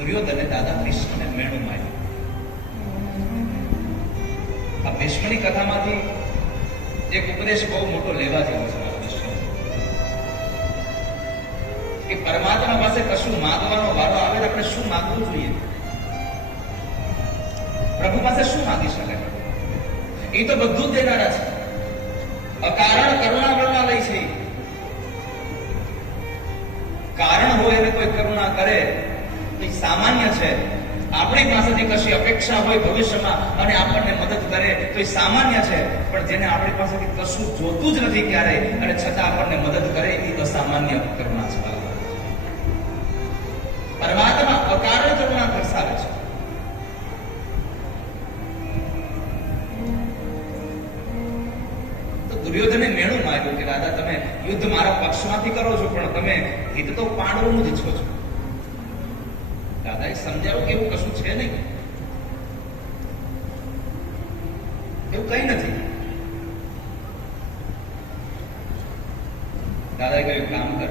દુર્યોધને દાદા ભીષ્મને મેણું માર્યું. આ ભીષ્મની કથામાંથી એક ઉપદેશ બહુ મોટો લેવા જેવો છે. કે પરમાત્મા પાસે કશું માંગવાનો વારો આવે તો આપણે શું માંગવું જોઈએ? પ્રભુ પાસે શું માંગી શકાય? એ તો બધું જ દેનારા છે. અકારણ કરુણા વરણાલય છે. કારણ હોય અને કોઈ કરુણા કરે તો એ સામાન્ય છે. આપણી પાસેથી કશી અપેક્ષા હોય ભવિષ્યમાં અને આપણને મદદ કરે તો એ સામાન્ય છે. પણ જેને આપણી પાસેથી કશું જોતું જ નથી ક્યારેય અને છતાં આપણને મદદ કરે એ અસામાન્ય કરુણા છે. પરમાત્મા અકારણ કરુણા દર્શાવે છે. તો દુર્યોધને મેણું માર્યું કે દાદા તમે યુદ્ધ મારા પક્ષમાંથી કરો છો પણ તમે હિત તો પાંડવોનું જ ઈચ્છો છો. દાદાએ સમજાવ્યું કે એવું કશું છે નહીં, એવું કઈ નથી. દાદાએ કહ્યું કામ કર,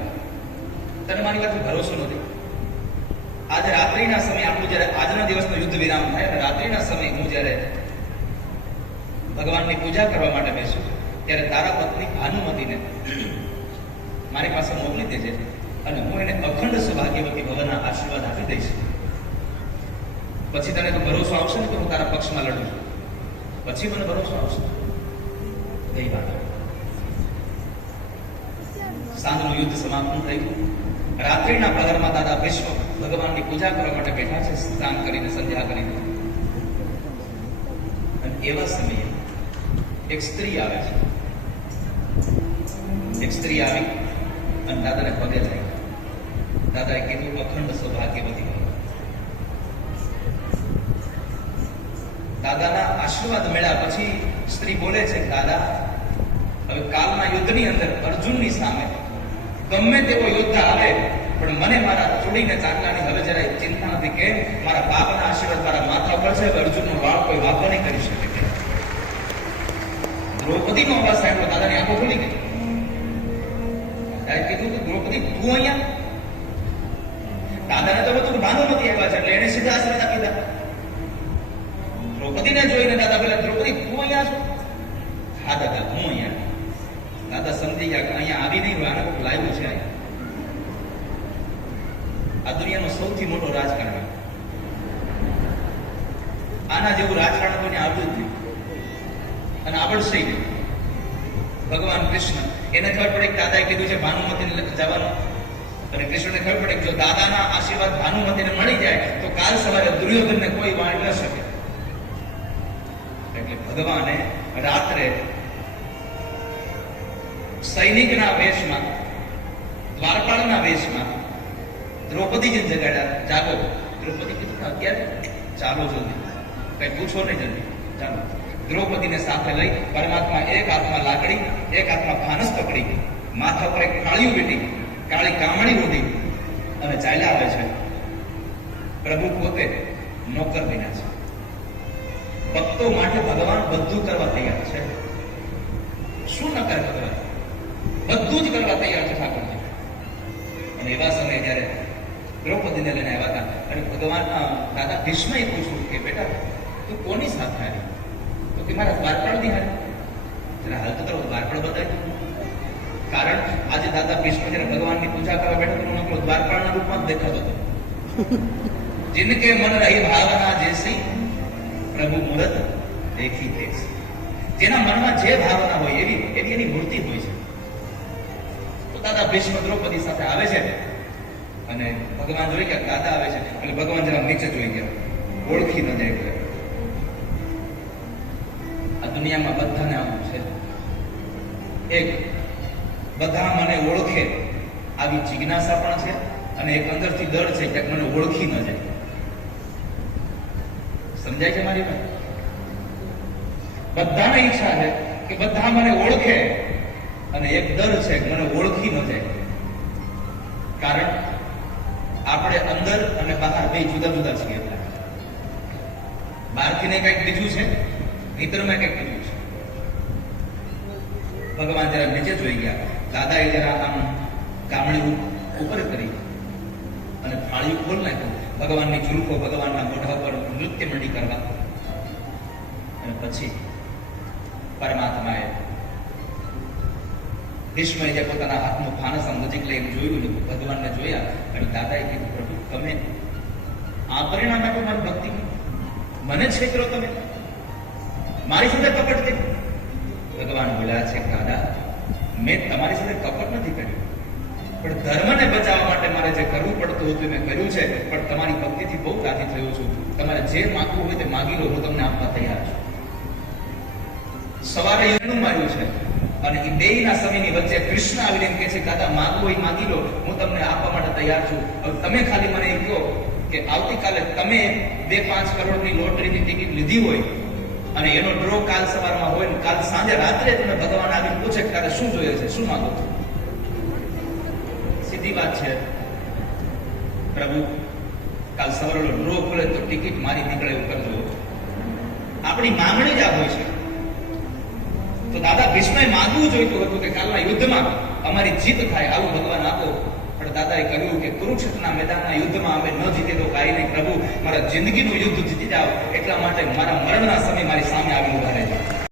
તને મારી વાત ભરોસો નથી. આજે રાત્રિના સમયે આપણું જયારે આજના દિવસનો યુદ્ધ વિરામ થાય અને રાત્રિના સમયે હું જયારે ભગવાનની પૂજા કરવા માટે બેસું ત્યારે તારા પત્ની ભાનુમતીને મારી પાસે મોકલી દેજે અને હું એને અખંડ સૌભાગ્યવતી ભવનના આશીર્વાદ આપી દઈશ. પછી તને તો ભરોસો આવશે ને કે હું તારા પક્ષમાં લડું છું. પછી મને ભરોસો આવશે. એ વાત સાંજનું યુદ્ધ સમાપ્ત થયું. રાત્રિના પ્રહરમાં દાદા ભીષ્મ ભગવાનની પૂજા કરવા માટે બેઠા છે, સ્નાન કરીને સંધ્યા કરીને. અને એવા સમયે એક સ્ત્રી આવે છે. એક સ્ત્રી આવી અને દાદાને પગે લાગી. દાદાએ કીધું અખંડ સૌભાગ્યવતી. દાદાના આશીર્વાદ મળ્યા પછી સ્ત્રી બોલે છે, દાદા હવે કાલના યુદ્ધની અંદર અર્જુનની સામે ગમે તેવો યોદ્ધા આવે પણ મને મારા ચૂડીને ચાંદલાની હવે જરાય ચિંતા નથી. કેમ? મારા બાપના આશીર્વાદ મારા માથા પર છે. અર્જુનનો વાળ કોઈ વાપો નહીં કરી શકે. દ્રૌપદીનો અવાજ સાંભળો, દાદાની આંખો ખુલી ગઈ. દાદાએ કીધું કે દ્રૌપદી તું અહીંયા? દાદાને તો બધું ભાનુમતી આવ્યા છે એટલે એને સીધા આશીર્વાદ આપી દીધા. દ્રૌપદીને જોઈને દાદા પેલા દ્રૌપદી તું અહીંયા છો? હા દાદા હું અહીંયા. દાદા સમજી ગયા કે અહીંયા આવી નહીં હોય, આને કોઈ લાવ્યું છે. આ દુનિયાનો સૌથી મોટો રાજકારણ. આના જેવું રાજકારણ કોઈને આવડું જ નહીં અને આવડશે નહીં. ભગવાન કૃષ્ણ એને ખબર પડે કે દાદાએ કીધું છે ભાનુમતીને જવાનું અને કૃષ્ણને ખબર પડે કે જો દાદાના આશીર્વાદ ભાનુમતીને મળી જાય તો કાલ સવારે દુર્યોધનને કોઈ વાળી ન શકે. એટલે ભગવાને રાત્રે સૈનિકના વેશમાં, દ્વારપાળના વેશમાં દ્રૌપદીજી જગાડ્યા. જાગો. દ્રૌપદી કીધું કે અત્યારે ચાલો જલ્દી, કઈ પૂછો નહીં, જલ્દી ચાલો. દ્રૌપદીને સાથે લઈ પરમાત્મા એક હાથમાં લાકડી એક હાથમાં ફાનસ પકડી, માથા પર એક કાળિયું વીટી, કાળી કામણી ઓઢી અને ચાલ્યા આવે છે. પ્રભુ પોતે નોકર બન્યા છે. ભક્તો માટે ભગવાન બધું કરવા તૈયાર છે. શું ન કરે ભગવાન? બધું જ કરવા તૈયાર છે ઠાકોરજી. અને એવા સમયે જયારે દ્રૌપદીને લઈને આવ્યા હતા અને ભગવાન દાદા ભીષ્મએ પૂછ્યું કે બેટા તું કોની સાથે આવી? તો કે મારા દ્વારપાળની હારી. જરા હાલ તો તારો દ્વારપાળ બતાવી. કારણ આજે દાદા ભીષ્મ જયારે ભગવાનની પૂજા કરવા બેઠો તો નકલો દ્વારપાળના રૂપમાં જ દેખાતો હતો. जिनके मन रही भावना जैसी प्रभु मूर्त देखी तैसी. જેના મનમાં જે ભાવના હોય એવી એની મૂર્તિ હોય છે. તો દાદા ભીષ્મ દ્રૌપદી સાથે આવે છે અને ભગવાન જોઈ ગયા દાદા આવે છે એટલે ભગવાન જરા નીચે જોઈ ગયા, ઓળખી ન જાય. એટલે આ દુનિયામાં બધાને આવું છે. એક બધા મને ઓળખે આવી જિજ્ઞાસા પણ છે અને એક અંદરથી ડર છે કે મને ઓળખી ન જાય. સમજાય છે મારી વાત? બધાને ઈચ્છા છે કે બધા મને ઓળખે અને એક ડર છે કે મને ઓળખી ન જાય. કારણ આપણે અંદર અને બહાર બે જુદા જુદા છીએ. બહારથી ને કંઈક બીજું છે, ભીતરમાં કંઈક બીજું છે. ભગવાન જરા નીચે જોઈ ગયા, દાદાએ જરા આમ કામળી ઉપર કરી અને થાળીયું ખોલ નાખ્યું. ભગવાનની ઝુલફો ભગવાનના મોઢા પર નૃત્ય મંડી કરવા. અને પછી પરમાત્માએ ભીષ્મએ જે પોતાના હાથનું ફાનસ આમ નજીક લઈને જોયું ને ભગવાનને જોયા અને દાદાએ કીધું, પ્રભુ તમે આ પરિણામ આપો મારી ભક્તિ, મને છેતરો તમે, મારી સાથે કપટ કર્યું. ભગવાન બોલ્યા છે, દાદા મેં તમારી સાથે કપટ નથી કર્યું, પણ ધર્મને બચાવવા માટે મારે જે કરવું પડતું હતું મેં કર્યું છે. પણ તમારી ભક્તિથી બહુ રાજી થયો છું. તમારે જે માંગવું હોય તે માગી લો, હું તમને આપવા તૈયાર છું. સવારે યજ્ઞ માર્યું છે અને એ બેયના સમયની વચ્ચે કૃષ્ણ આવીને એમ કહે છે, દાદા માગવું હોય માગી લો, હું તમને આપવા માટે તૈયાર છું. હવે તમે ખાલી મને એ કહો કે આવતીકાલે તમે 2-5 કરોડની લોટરીની ટિકિટ લીધી હોય અને એનો ડ્રો કાલ સવારમાં હોય ને કાલ સાંજે રાત્રે તમને ભગવાન આવીને પૂછે કે તારે શું જોઈએ છે, શું માંગો છો? સીધી વાત છે, પ્રભુ કાલ સવારનો ડ્રો ખુલે તો ટિકિટ મારી નીકળે એવું કરજો. આપણી માંગણી જ આ હોય છે. તો દાદા ભીષ્મએ માંગવું જોઈતું હતું કે કાલના યુદ્ધમાં અમારી જીત થાય, આવું ભગવાન આપો. પણ દાદાએ કહ્યું કે કુરુક્ષેત્રના મેદાનના યુદ્ધમાં અમે ન જીતે તો કાંઈ નહીં પ્રભુ, મારા જિંદગીનું યુદ્ધ જીતી જાઓ, એટલા માટે મારા મરણના સમય મારી સામે આવી ઉભા રહેજો.